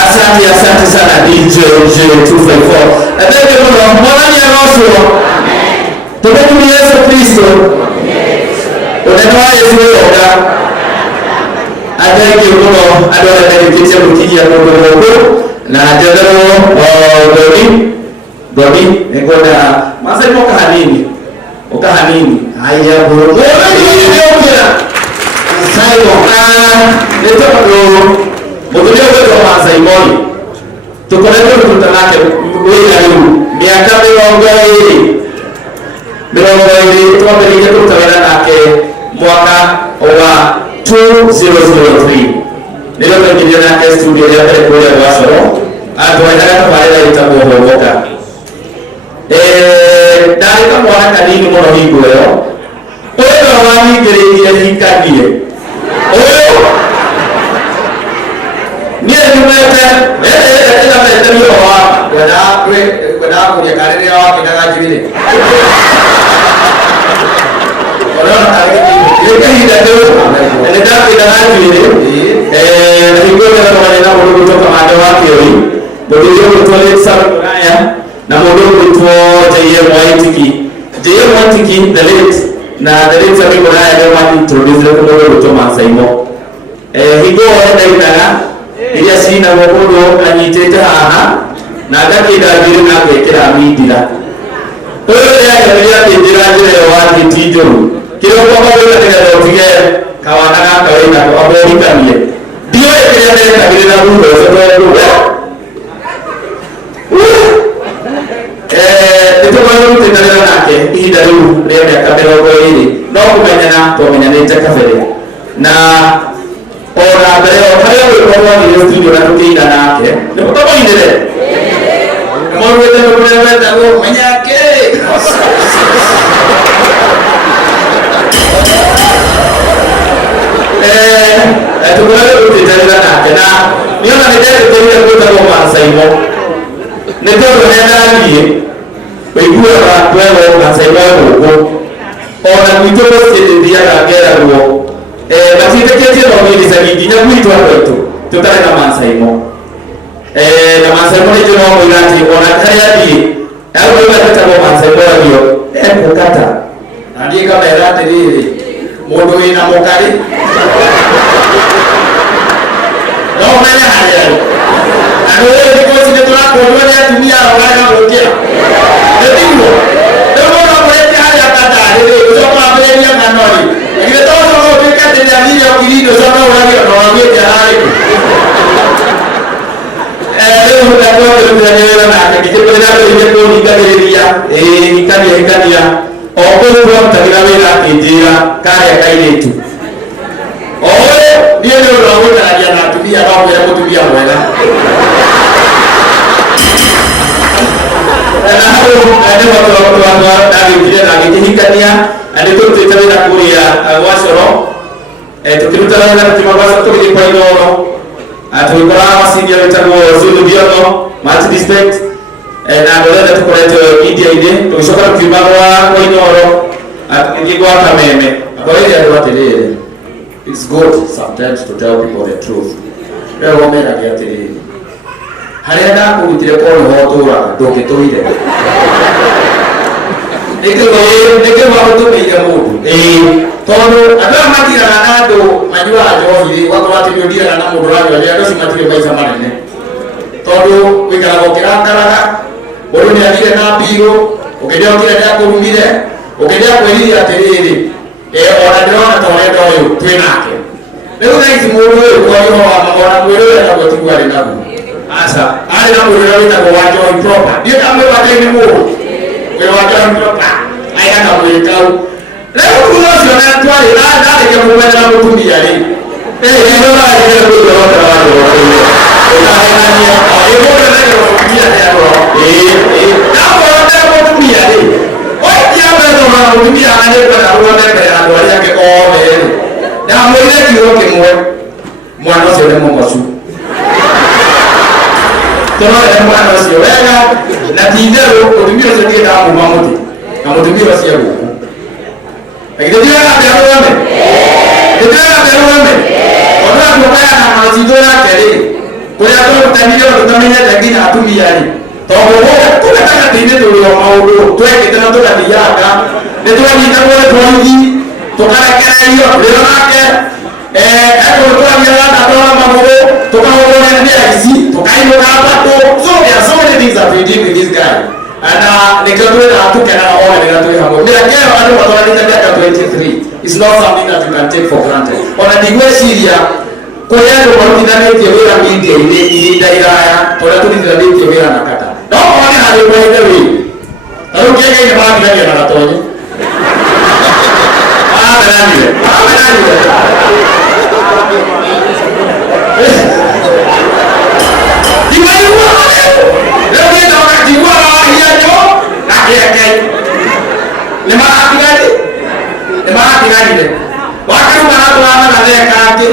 Asante sana DJ 254. Nataka kuona mbona ni roho. Tunakuja Yesu Kristo. Unatoa Yesu yoga. Ataki kuno adora dedikitia mukija kwa na jadaro Dobi nikona masai okahanini haya boro sai Mutulio wetu wa Masai Moli tukolete kutanake wewe leo miaka mirongo iri tuwapeleke tutawala nake mwaka wa 2003 nilo tukilia nake studio ya pale kwa Wasoro atuwaenda kwa ile itakuokoka dari kama wana kadini mwana higo leo wewe wani gerejea hikagie wewe Nia nimeta ila mtemi wa wada kuja karere wa kidanga jibile. Wala hadi hii ndio ndio kidanga jibile. Ndio kama nina mdogo kutoka madawa hiyo. Ndio toilet saraya na mdogo kutoa JM Waitiki the late na the late sabi ko na ndio mali introduce ko mdogo kutoka Masai Mo. Higo wenda ina Iya sina wokodo anyitete haha na dakida biru na kwekera midira oyo ya tendira jire wati tijo kiro kwa baba ya tige kawana na kawaida kwa abori kamile dio ya kabila na rudo so ito kwa tendira nake idaru leo ya kabila kwa hili no kumenyana to menyana itakafele na ora bereo kaya kwa ni studio na tukienda nake ndio kama ile moro wewe unaweza ngo manyake tukule utitenda nake na niona ndio ndio kwa Masai Mo ndio tunaenda ngie wewe wa Masai Mo huko ona mwito wote ndio ya gera huo batite kete no ngili nginya gwitwa kwetu tutari na mansaimo na mansaimo ni jono mwirati ona kaya di au wewe tatabo mansaimo hiyo kukata andika berate riri mundu wina mukari no manya haya anu wewe ndiko sine tunakoona ya tumia wala ngokea ndio ndio mwete haya kata riri kutoka mbele ya kanoni ile tozo kwa kete ya nini ukilido sana wala na wangete hai leo mtakuwa tunajadiliana na kitu ikania okorwo mtagirabira injira kare kairetu owe ndiye ndio rawotaragia na atumia no ya mutumia mwega na hapo ndio watu ndio ngikihikania ndio tutaweza kuria wasoro tukirutana na kimabasa tukilipa ino atukora wasidi yatago zulu biono much respect na ndoleta tukolete media ide tukishoka kibarua kwa inoro atukigwa kameme akoile alwatelele. It's good sometimes to tell people the truth. Leo wamera kiatili harenda kubitire kono hotura doketoire nike wakutumia mundu tondo andå matirana na andå manyua njohiri wakorwo atä nä å ndirana na må ndå ranyu arä andå cimatirä maica manene tondå wä karaga å kä rakaraga må ndå nä athire na mbirå å kä ndä okire nä akå rumire å kä ndä akwäririe atä rä rä ona ndä rona ta å renda å yå twä nake rä u thaici må ndå å yå kwaihoana mwä rä å endagwo tiguo arä naguo aca arä na mwä rä å wä tagwo wa njohi proper ndiä tamwä watainä må wä wa njohi proper aigana mwä kau leo kuna siona twali na ke kumwenda na mutumia ni ndio bali ile kutoka wale unaangalia hiyo ndio kutumia hapo hapo ndio kutumia ni wao jambo ndio kutumia anaenda na unaona mbele na wale yake obe na mwile kiroke kimwe mwana sio ndio mwasu tena mwana sio wega na tindero kutumia sio kitu hapo mamuti na mutumia sio huko Ndio anaberuame. Ndio anaberuame. Ona tukaya na mazito yake ile. Kwa hiyo tutamile tutamenya lakini hatumiani. Tobo tunataka tinde ndio maundu. Tweke tena tukadiyaga. Ndio tunataka tuangi. Tukara kera hiyo leo yake. Hapo tutamile na dola mambo. Tukaona ndio hizi. Tukaino hapa tu. So there are so many things that we did with this guy. Ana nikatwenda atukana ona nikatwenda hapo bila kero watu wanaita miaka 23 is not something that you can take for granted ona digwe siria kwa yale walidhani wira media ile dairaya tola tulidhani wira nakata no ona hali kwa ile wewe au kenge ni baadhi yake anatoje nani Nemahati wakati unaanza na leo kati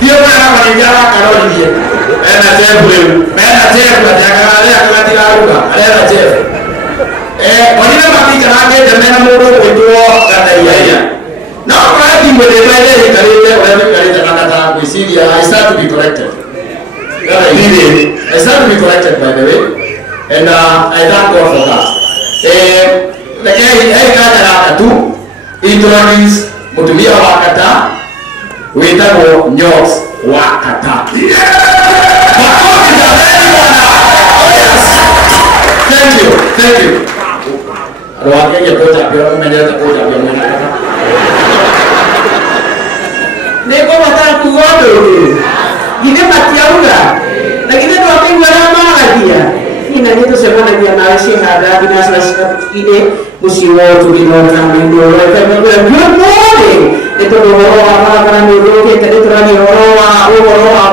ndio bwana wanijara karoli ndio na tebu na jagalea kati la ruga ala tebu wanina mapika nake demena modo kwetuo kata yaya na wakati mwelele kalete kata kuisidia I start to be corrected I start to be corrected by the way and I thank God for that lakini kata tu introduce mutumia wakata witagwo Nyox wakata thank you Roake koja pia umeeleza koja pia mwana kata neko matatu godo gine matiaura lakini ndo apigwa mara pia ina nito semana dia naisi hada bina sasa ide musiwo tulilota ndio kwa ndio eto roho apa ndio ke tadi turani roho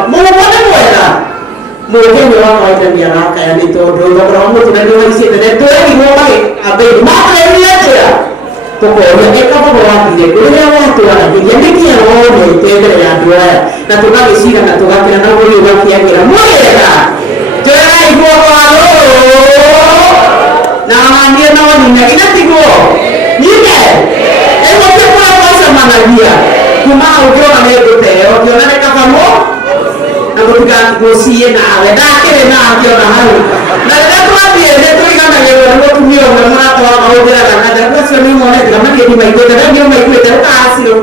mo mwela mo wa kwa dia raka ya nito ndio kwa mo tunajua hisi tena to ni mo mai abe mama ni yetu poko ya kama kwa vile kuna watu wanapiga ndiki ya roho tende ya ndoa na tukabisika na tukapenda na wale wakiagira mwela tena iko kwa na mandia na wani na kina tiko nime eko pepo kwa samana dia kuma ukiona meguteo ukioneka kamo na kutuka kusie nawe ndakire na akiona hau na rĩrĩa twathiĩte tũriganagĩrwo nĩ mũtumia ũmwe mũrata wa mahũthĩraga na njaruo acio nĩ monete na magĩthi maiguĩte na nĩo maiguĩte ũkacio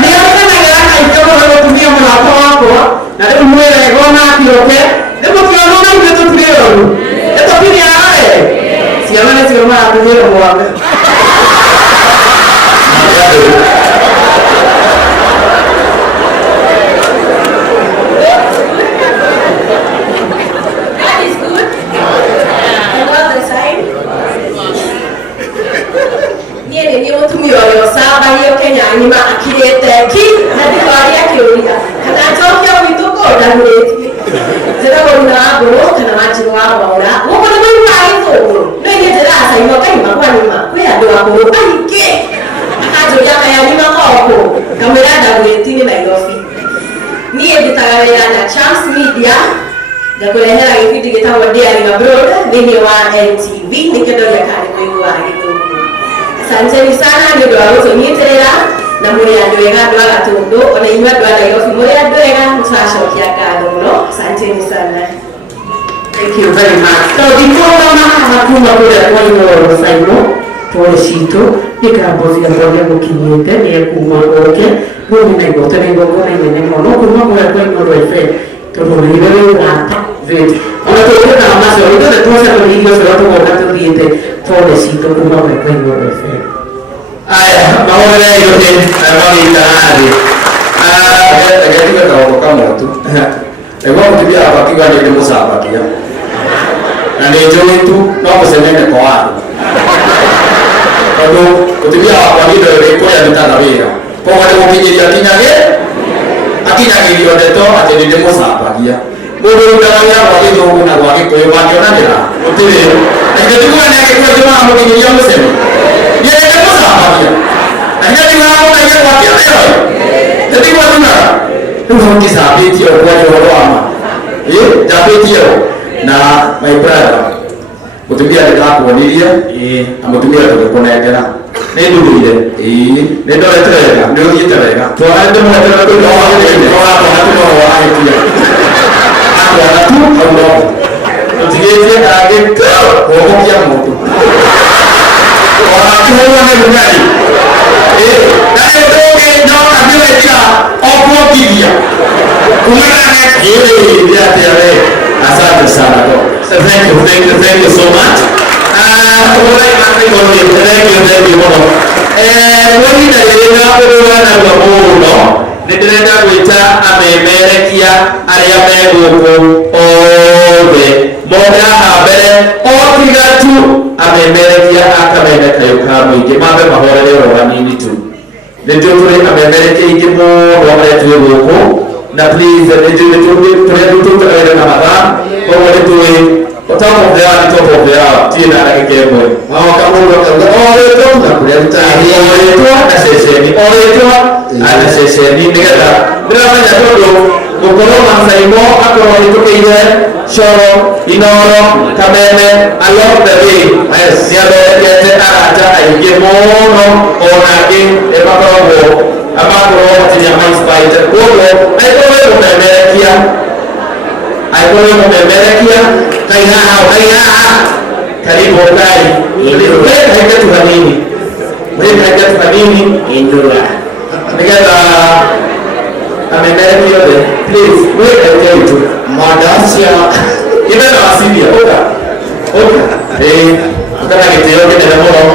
nĩo riganagĩra kaingĩ mũno mũtumia mũrata wakwa na rĩu mwĩra ego na akĩoke nĩ mũkĩona na ithuĩ tũtirĩ ũru nĩ tũtirĩ arore ciana nĩcio maratũgĩra mwaka Nima akirete ki hadi kwari akiuria kana tokyo wituko ndagureti zera bona agoro kana machi wa waura woko ni mwe wa hizo nenge zera saimo kai makwani kwe ando agoro aike akajo yaka ya nima koko kamera ndagureti ni Nairobi ni editagara na Chance Media ndakurehera gifindi gitagwo Daring Abroad thini wa NTV nikindo yakari kuigwa gituko. Asanteni sana nĩ ũndũ wa gũtũnyitĩrĩra na mũrĩ andũ ega andũ a Gatũndũ ona inyuĩ andũ a Nairobi mũrĩ andũ ega nĩtũracokia ngatho mũno. Asanteni sana. Thank you very much. So ndikona mahama kuma kũrĩa kwa Inooro Saimo pole citũ ĩkambocia mbonye gũkinyĩte nĩ ekuma oke mũrĩ na igota nĩ igongona inene mũno kuma kũrĩa kwa Inooro FM tondũ nĩ wĩrata thĩti ona tũrĩkaga macio ithuothe twacaũrĩirio ũcio tũgoka tũthiĩte pole citũ kuma kũrĩa kwa Inooro FM. Aya, mahore yote magitari. Katika kaokoka moto. Ego mtibia abakiwa ni musabakia. Na ndio tu na kusemene kwa watu. Kado mtibia abakiwa ni kwa ya mtana wega. Kwa wale mpigilia akinyage yote to atende musabakia. Mungu ndani ya wale ndio kuna wake kwa hiyo wake wanadera. Mtibia. Ndio tukua na kwa jamaa mpigilia mseme. Yeye ndio musabakia. Ndio wao na yeye wake leo. Ndio watu na tufungi sabiti au kwa wale ama. Tapetio na my brother. Kutumia nikakuoniria amutumia tulikonekera. Nĩ ndugire nĩ ndorete wega nĩ ũthiĩte wega twana ndĩmwetera kũndũ wahĩtia atwana tu hau no tũtigĩtie agĩka kũhokia mũndũ ona kĩhũrwo nĩ rugarĩ ndarĩ ũndũ ũngĩ ndona ndĩwĩkira okwongithia kumana na ĩrĩ atĩa we. Asante sana. Thank you so much. Nĩndĩrenda gwĩta amemerekia arĩa me gũkũ othe moke haha mbere otiga tu amemerekia a Kameme Kayũ ka mũingĩ mambe mahorere oro hanini tu. Nĩnjũĩ tũrĩ amemerekia aingĩ mũno arĩa twĩ gũkũ na please nĩnjũĩ tũrĩa tũtũtũrĩre na mathaa koguo nĩtũĩ top of the hour tina akikemwe maoka mungu oretwo na kurerutarĩria oretwo na ceceni nĩgetha ndĩramenya tondũ gũkorwo Masaimo akorwo hĩtũkĩire Coro, Inooro, Kameme along the way nĩathondekete arata aingĩ mũno onangĩ nĩmakoragwo amakorwo matinya mainspite koguo aikorwo mũmemerekia kaihaha karibu kai weka tu hanini indura nĩgetha amemerekia othe please weka tu madacia imena wasilia oka kana gĩtĩo kĩnene mũno.